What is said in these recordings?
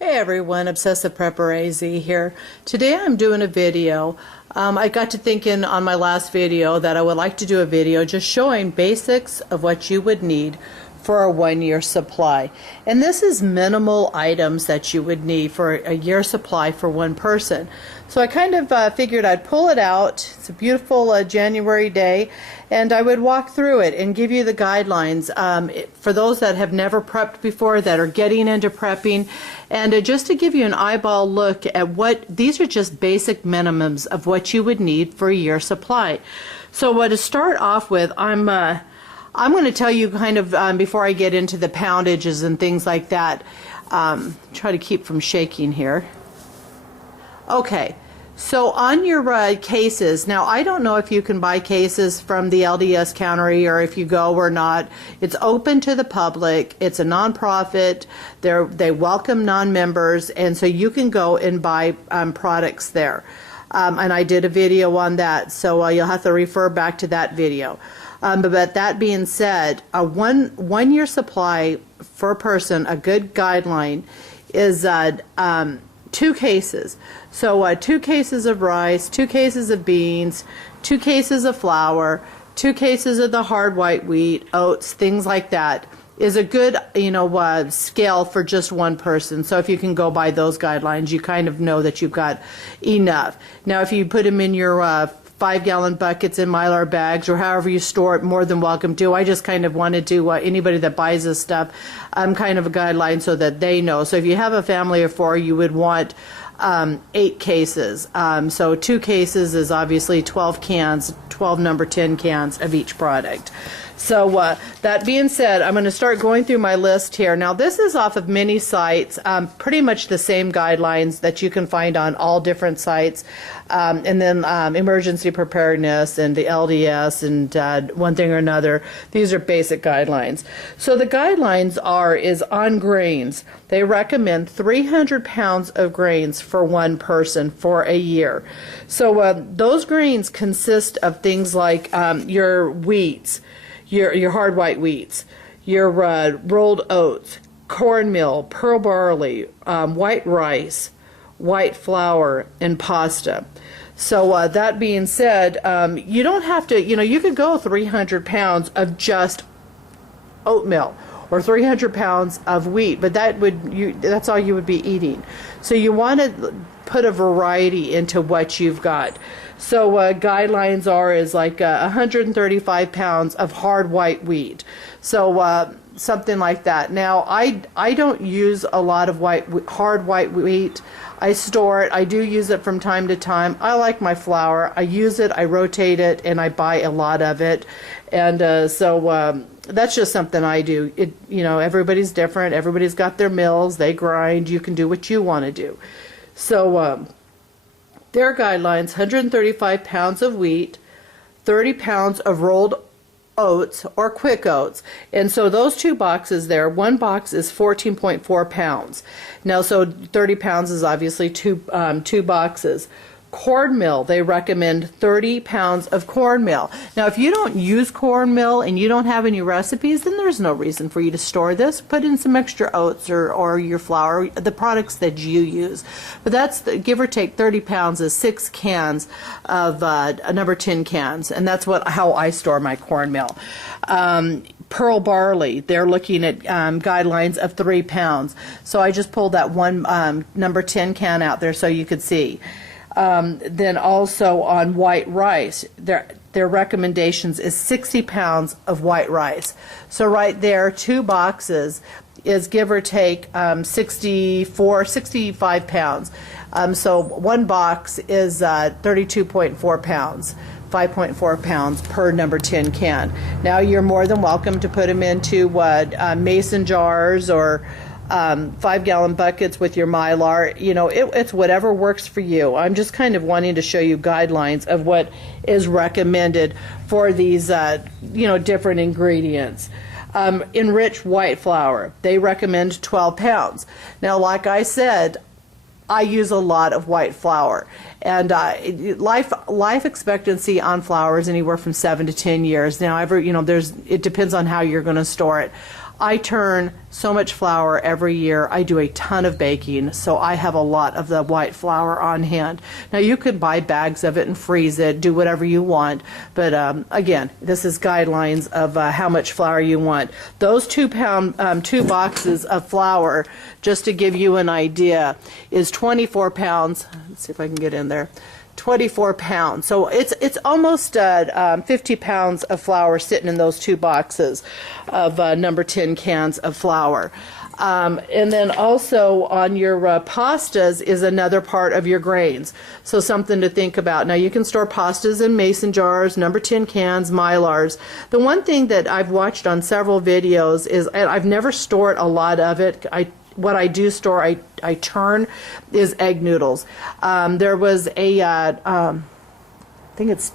Hey everyone, Obsessive Prepper AZ here. Today I'm doing a video. I got to thinking on my last video that I would like to do a video just showing basics of what you would need for a 1-year supply. And this is minimal items that you would need for a year supply for one person. So I kind of figured I'd pull it out. It's a beautiful January day, and I would walk through it and give you the guidelines for those that have never prepped before, that are getting into prepping, and just to give you an eyeball look at what these are, just basic minimums of what you would need for a year supply. So to start off with, I'm going to tell you kind of before I get into the poundages and things like that. Try to keep from shaking here. Okay, so on your cases, now I don't know if you can buy cases from the LDS countery or if you go or not. It's open to the public. It's a nonprofit. They welcome non-members, and so you can go and buy products there. And I did a video on that, so you'll have to refer back to that video. But that being said, a one year supply for a person, a good guideline is 2 cases. So 2 cases of rice, 2 cases of beans, 2 cases of flour, 2 cases of the hard white wheat, oats, things like that is a good, scale for just one person. So if you can go by those guidelines, you kind of know that you've got enough. Now, if you put them in your 5-gallon buckets in Mylar bags or however you store it, more than welcome to. I just kind of wanted to, anybody that buys this stuff, kind of a guideline so that they know. So if you have a family of 4, you would want 8 cases. So 2 cases is obviously 12 cans, 12 number 10 cans of each product. So that being said, I'm going to start going through my list here. Now this is off of many sites, pretty much the same guidelines that you can find on all different sites. And then emergency preparedness and the LDS and one thing or another. These are basic guidelines. So the guidelines is on grains. They recommend 300 pounds of grains for one person for a year. So those grains consist of things like your wheats, your hard white wheats, your rolled oats, cornmeal, pearl barley, white rice, white flour, and pasta. So that being said, you don't have to, you could go 300 pounds of just oatmeal or 300 pounds of wheat, but that's all you would be eating. So you want to put a variety into what you've got. So guidelines is like 135 pounds of hard white wheat. So something like that. Now I don't use a lot of hard white wheat. I store it. I do use it from time to time. I like my flour. I use it, I rotate it, and I buy a lot of it. And so that's just something I do. Everybody's different. Everybody's got their mills. They grind. You can do what you want to do. So their guidelines: 135 pounds of wheat, 30 pounds of rolled oats or quick oats. And so those 2 boxes there, one box is 14.4 pounds. Now, so 30 pounds is obviously two boxes. Cornmeal, they recommend 30 pounds of cornmeal. Now, if you don't use cornmeal and you don't have any recipes, then there's no reason for you to store this. Put in some extra oats or your flour, the products that you use. But that's, give or take, 30 pounds is 6 cans of number 10 cans, and that's how I store my cornmeal. Pearl barley, they're looking at guidelines of 3 pounds. So I just pulled that one number 10 can out there so you could see. Then also on white rice, their recommendations is 60 pounds of white rice. So right there, 2 boxes is give or take 65 pounds. So one box is 32.4 pounds. 5.4 pounds per number 10 can. Now you're more than welcome to put them into mason jars or 5-gallon buckets with your Mylar. It's whatever works for you. I'm just kind of wanting to show you guidelines of what is recommended for these different ingredients. Enriched white flour, they recommend 12 pounds. Now, like I said, I use a lot of white flour, and life expectancy on flour is anywhere from 7 to 10 years. Now, it depends on how you're going to store it. I turn so much flour every year. I do a ton of baking, so I have a lot of the white flour on hand. Now you could buy bags of it and freeze it, do whatever you want, but again, this is guidelines of how much flour you want. Those 2 boxes of flour, just to give you an idea, is 24 pounds. Let's see if I can get in there. 24 pounds. So it's almost 50 pounds of flour sitting in those 2 boxes of number 10 cans of flour. And then also on your pastas is another part of your grains. So something to think about. Now you can store pastas in mason jars, number 10 cans, Mylars. The one thing that I've watched on several videos is, and I've never stored a lot of it, what I do store, I turn, is egg noodles. There was a, I think it's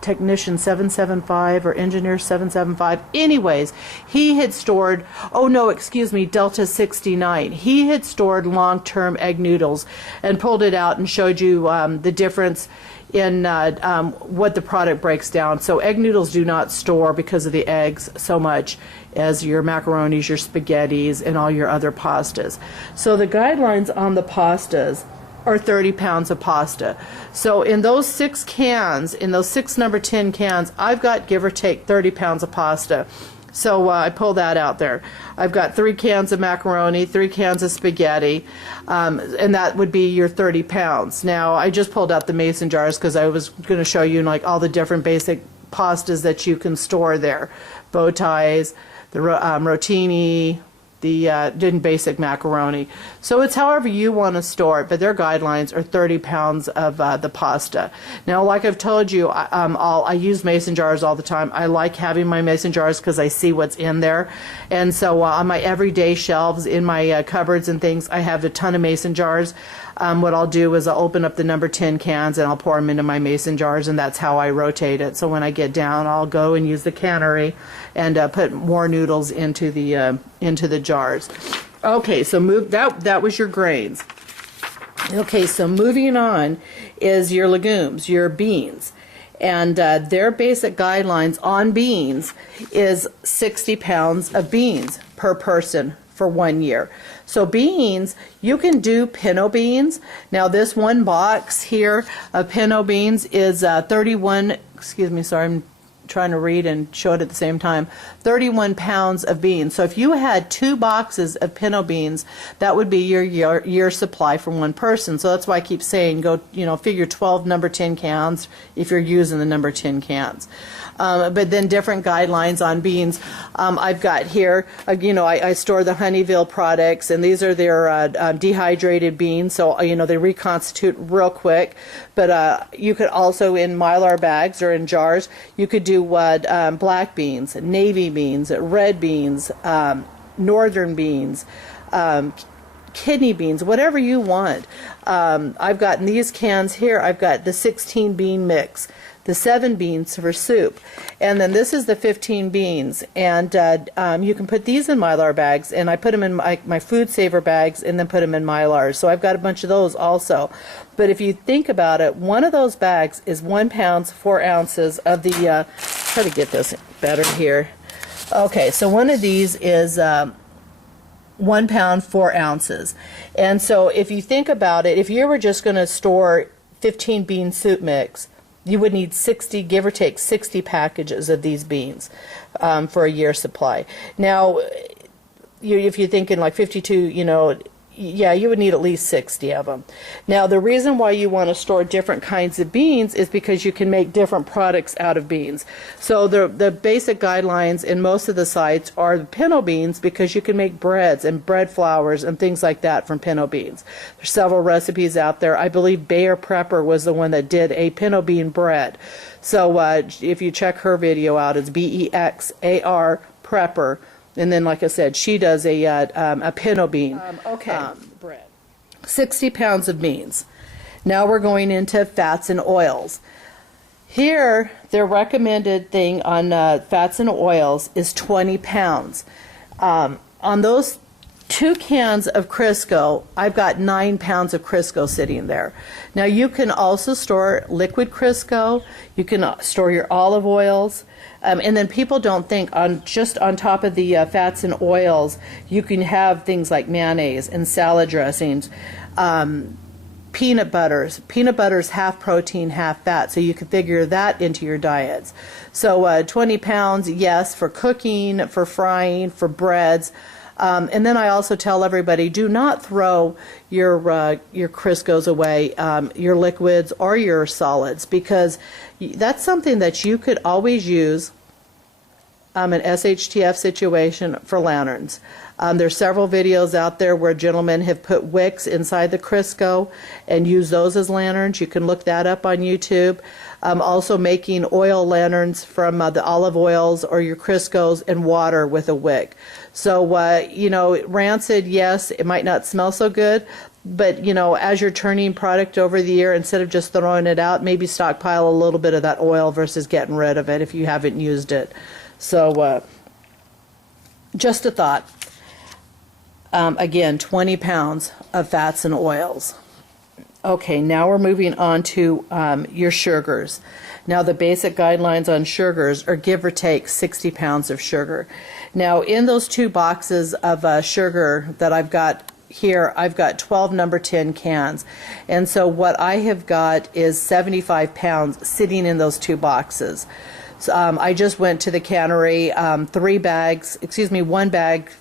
Technician 775 or Engineer 775. Anyways, he had stored, oh no, excuse me, Delta 69. He had stored long-term egg noodles and pulled it out and showed you the difference in what the product breaks down. So egg noodles do not store, because of the eggs, so much as your macaronis, your spaghettis, and all your other pastas. So the guidelines on the pastas are 30 pounds of pasta. So in those 6 cans, in those 6 number 10 cans, I've got, give or take, 30 pounds of pasta. So I pull that out there. I've got 3 cans of macaroni, 3 cans of spaghetti, and that would be your 30 pounds. Now, I just pulled out the mason jars because I was going to show you like all the different basic pastas that you can store there. Bow ties, the rotini, the basic macaroni. So it's however you want to store it, but their guidelines are 30 pounds of the pasta. Now, like I've told you, I use mason jars all the time. I like having my mason jars because I see what's in there. And so on my everyday shelves in my cupboards and things, I have a ton of mason jars. What I'll do is I'll open up the number 10 cans and I'll pour them into my mason jars, and that's how I rotate it. So when I get down, I'll go and use the cannery and put more noodles into the jars. Okay, so that was your grains. Okay, so moving on is your legumes, your beans. And their basic guidelines on beans is 60 pounds of beans per person for 1 year. So beans, you can do pinto beans. Now this one box here of pinto beans is 31, excuse me, sorry, I'm trying to read and show it at the same time, 31 pounds of beans. So if you had 2 boxes of pinto beans, that would be your year supply for 1 person. So that's why I keep saying go, figure 12 number 10 cans if you're using the number 10 cans. But then different guidelines on beans. I've got here, I store the Honeyville products, and these are their dehydrated beans, so they reconstitute real quick. But you could also, in Mylar bags or in jars, you could do black beans, navy beans, red beans, northern beans, kidney beans, whatever you want. I've got in these cans here, I've got the 16 bean mix, the 7 beans for soup, and then this is the 15 beans, and you can put these in Mylar bags, and I put them in my food saver bags and then put them in Mylars. So I've got a bunch of those also. But if you think about it, one of those bags is 1 pound 4 ounces of the try to get this better here. Okay, so one of these is 1 pound 4 ounces. And so if you think about it, if you were just going to store 15 bean soup mix, you would need 60, give or take 60 packages of these beans for a year supply. Now, if you're thinking like 52, yeah, you would need at least 60 of them. Now, the reason why you want to store different kinds of beans is because you can make different products out of beans. So the basic guidelines in most of the sites are the pinto beans, because you can make breads and bread flours and things like that from pinto beans. There's several recipes out there. I believe Bayer Prepper was the one that did a pinto bean bread. So if you check her video out, it's BEXAR Prepper. And then, like I said, she does a pinto bean bread. 60 pounds of beans. Now we're going into fats and oils. Here, their recommended thing on fats and oils is 20 pounds. On those 2 cans of Crisco, I've got 9 pounds of Crisco sitting there. Now you can also store liquid Crisco, you can store your olive oils, and then people don't think just on top of the fats and oils, you can have things like mayonnaise and salad dressings, peanut butters. Peanut butter's half protein, half fat, so you can figure that into your diets. So 20 pounds, yes, for cooking, for frying, for breads. And then I also tell everybody, do not throw your Criscos away, your liquids or your solids, because that's something that you could always use an SHTF situation for lanterns. There's several videos out there where gentlemen have put wicks inside the Crisco and use those as lanterns. You can look that up on YouTube. Also making oil lanterns from the olive oils or your Criscos and water with a wick. So, you know, rancid, yes, it might not smell so good, but, you know, as you're turning product over the year, instead of just throwing it out, maybe stockpile a little bit of that oil versus getting rid of it if you haven't used it. So, just a thought. Again, 20 pounds of fats and oils. Okay, now we're moving on to your sugars. Now the basic guidelines on sugars are give or take 60 pounds of sugar. Now in those 2 boxes of sugar that I've got here, I've got 12 number 10 cans. And so what I have got is 75 pounds sitting in those 2 boxes. So, I just went to the cannery, 1 bag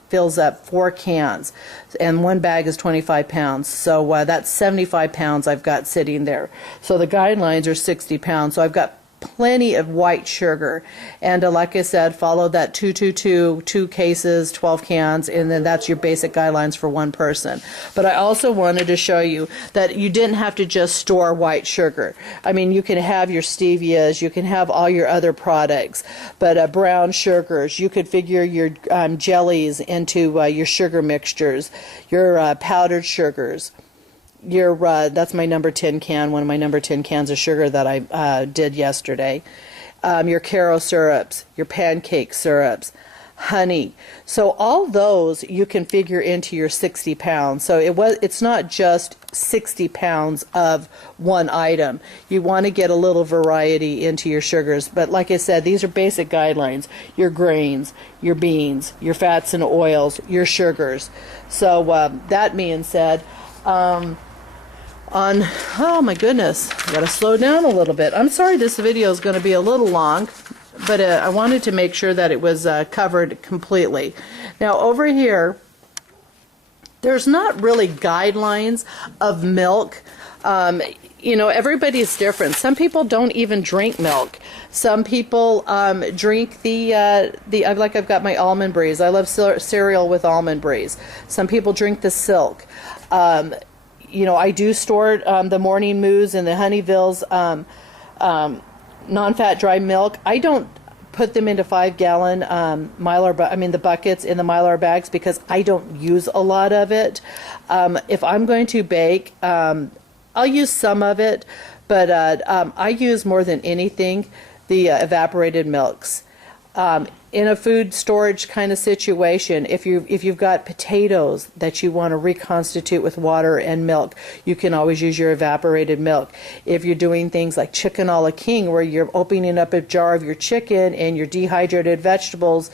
fills up 4 cans, and 1 bag is 25 pounds. So that's 75 pounds I've got sitting there. So the guidelines are 60 pounds. So I've got plenty of white sugar. And like I said, follow that 222, 2 cases, 12 cans, and then that's your basic guidelines for 1 person. But I also wanted to show you that you didn't have to just store white sugar. I mean, you can have your stevias, you can have all your other products, but brown sugars, you could figure your jellies into your sugar mixtures, your powdered sugars. That's my number 10 can, one of my number 10 cans of sugar that I did yesterday. Your Caro syrups, your pancake syrups, honey. So all those you can figure into your 60 pounds. So it's not just 60 pounds of one item. You want to get a little variety into your sugars. But like I said, these are basic guidelines. Your grains, your beans, your fats and oils, your sugars. So that being said, oh my goodness, I gotta slow down a little bit. I'm sorry this video is going to be a little long, but I wanted to make sure that it was covered completely. Now over here, there's not really guidelines of milk. You know, everybody's different. Some people don't even drink milk. Some people drink like I've got my almond breeze. I love cereal with almond breeze. Some people drink the silk. You know, I do store the Morning Moos and the Honeyvilles non-fat dry milk. I don't put them into 5-gallon the buckets in the Mylar bags because I don't use a lot of it. If I'm going to bake, I'll use some of it, but I use more than anything the evaporated milks. In a food storage kind of situation, if you've got potatoes that you want to reconstitute with water and milk, you can always use your evaporated milk. If you're doing things like chicken a la king, where you're opening up a jar of your chicken and your dehydrated vegetables,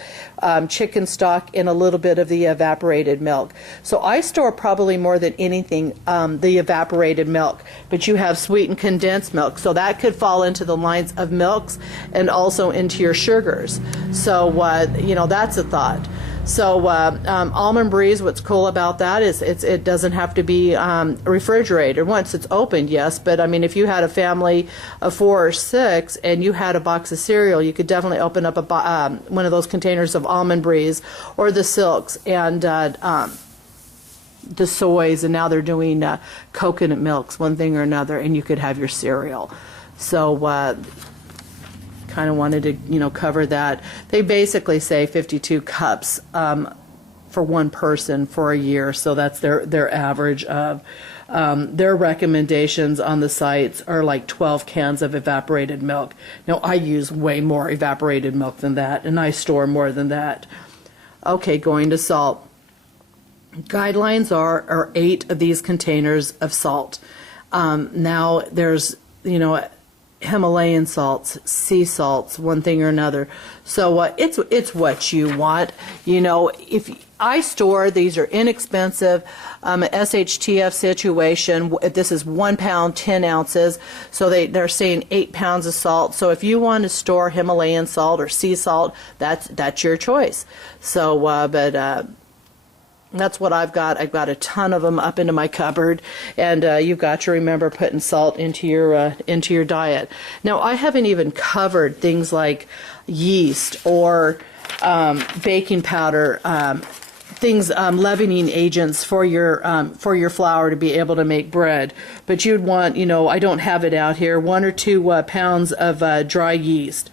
chicken stock, and a little bit of the evaporated milk. So I store probably more than anything the evaporated milk, but you have sweetened condensed milk, so that could fall into the lines of milks and also into your sugars. So you know, that's a thought. So almond breeze, what's cool about that is it doesn't have to be refrigerated once it's opened, yes, but I mean if you had a family of 4 or 6 and you had a box of cereal, you could definitely open up one of those containers of almond breeze or the silks and the soys, and now they're doing coconut milks, one thing or another, and you could have your cereal. So kind of wanted to, you know, cover that. They basically say 52 cups for one person for a year, so that's their average of. Their recommendations on the sites are like 12 cans of evaporated milk. Now I use way more evaporated milk than that, and I store more than that. Okay, going to salt. Guidelines are 8 of these containers of salt. Now there's, Himalayan salts, sea salts, one thing or another. So it's what you want. If I store, these are inexpensive. SHTF situation, this is 1 pound, 10 ounces. So they're saying 8 pounds of salt. So if you want to store Himalayan salt or sea salt, that's your choice. So, that's what I've got. I've got a ton of them up into my cupboard, and you've got to remember putting salt into your diet. Now, I haven't even covered things like yeast or baking powder, things, leavening agents for your flour to be able to make bread. But you'd want, I don't have it out here, 1 or 2 pounds of dry yeast.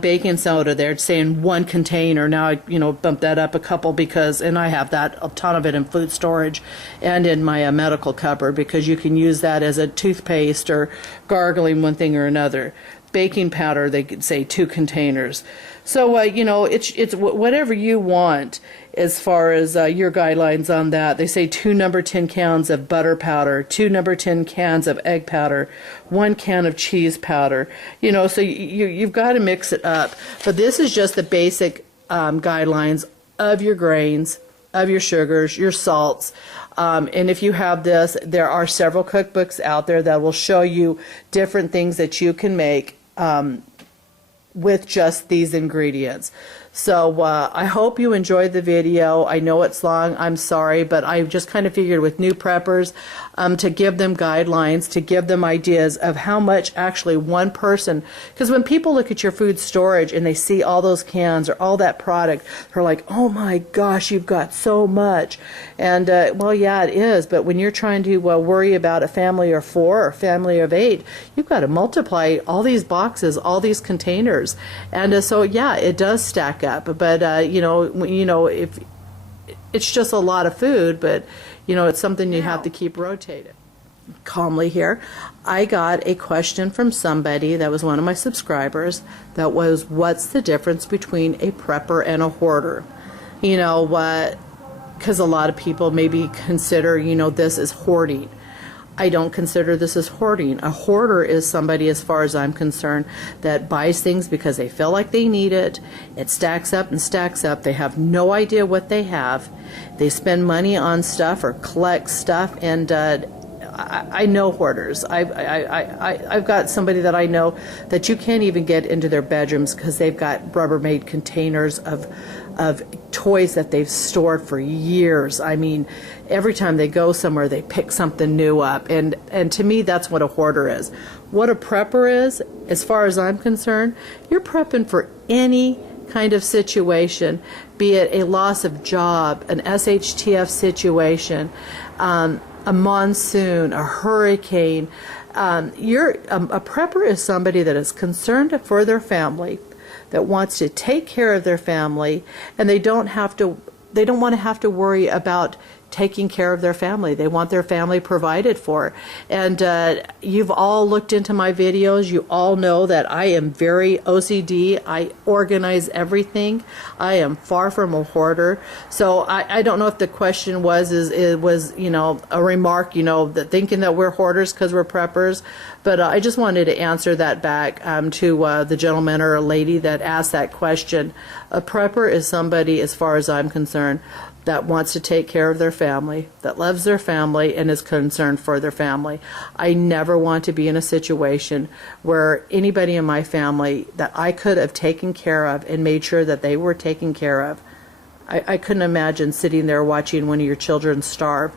Baking soda, they're saying 1 container. Now I bump that up a couple and I have a ton of it in food storage and in my medical cupboard, because you can use that as a toothpaste or gargling, one thing or another. Baking powder, they could say 2 containers. So it's whatever you want as far as your guidelines on that. They say 2 number 10 cans of butter powder, 2 number 10 cans of egg powder, 1 can of cheese powder. So you've got to mix it up. But this is just the basic guidelines of your grains, of your sugars, your salts. And if you have this, there are several cookbooks out there that will show you different things that you can make with just these ingredients. So I hope you enjoyed the video. I know it's long, I'm sorry, but I just kind of figured with new preppers to give them guidelines, to give them ideas of how much actually one person, because when people look at your food storage and they see all those cans or all that product, they're like, oh my gosh, you've got so much. And well, yeah, it is, but when you're trying to worry about a family of 4 or family of 8, you've got to multiply all these boxes, all these containers. And so yeah, it does stack up. But if it's just a lot of food, but it's something you have to keep rotating. Calmly here, I got a question from somebody that was one of my subscribers that was, what's the difference between a prepper and a hoarder? Because a lot of people maybe consider this as hoarding. I don't consider this as hoarding. A hoarder is somebody, as far as I'm concerned, that buys things because they feel like they need it. It stacks up and stacks up. They have no idea what they have. They spend money on stuff or collect stuff, and I know hoarders. I've got somebody that I know that you can't even get into their bedrooms because they've got Rubbermaid containers of toys that they've stored for years. I mean, every time they go somewhere, they pick something new up. And to me, that's what a hoarder is. What a prepper is, as far as I'm concerned, you're prepping for any kind of situation, be it a loss of job, an SHTF situation, a monsoon, a hurricane. A prepper is somebody that is concerned for their family, that wants to take care of their family, and they don't want to have to worry about taking care of their family. They want their family provided for. And you've all looked into my videos. You all know that I am very OCD. I organize everything. I am far from a hoarder. So I don't know if the question was a remark, that thinking that we're hoarders because we're preppers. But I just wanted to answer that back to the gentleman or a lady that asked that question. A prepper is somebody, as far as I'm concerned, that wants to take care of their family, that loves their family and is concerned for their family. I never want to be in a situation where anybody in my family that I could have taken care of and made sure that they were taken care of. I couldn't imagine sitting there watching one of your children starve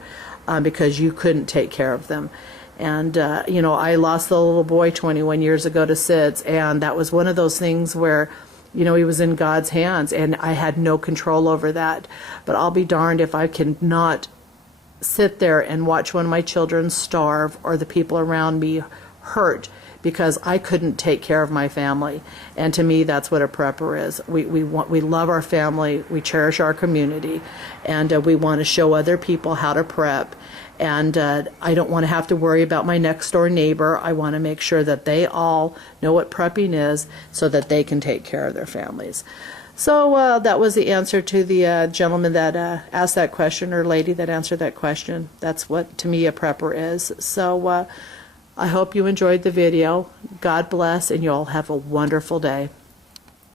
because you couldn't take care of them. And, I lost the little boy 21 years ago to SIDS, and that was one of those things where he was in God's hands, and I had no control over that. But I'll be darned if I can not sit there and watch one of my children starve or the people around me hurt because I couldn't take care of my family. And to me, that's what a prepper is. We love our family, we cherish our community, and we want to show other people how to prep. And I don't want to have to worry about my next door neighbor. I want to make sure that they all know what prepping is so that they can take care of their families. So that was the answer to the gentleman that asked that question, or lady that answered that question. That's what, to me, a prepper is. So I hope you enjoyed the video. God bless, and you all have a wonderful day.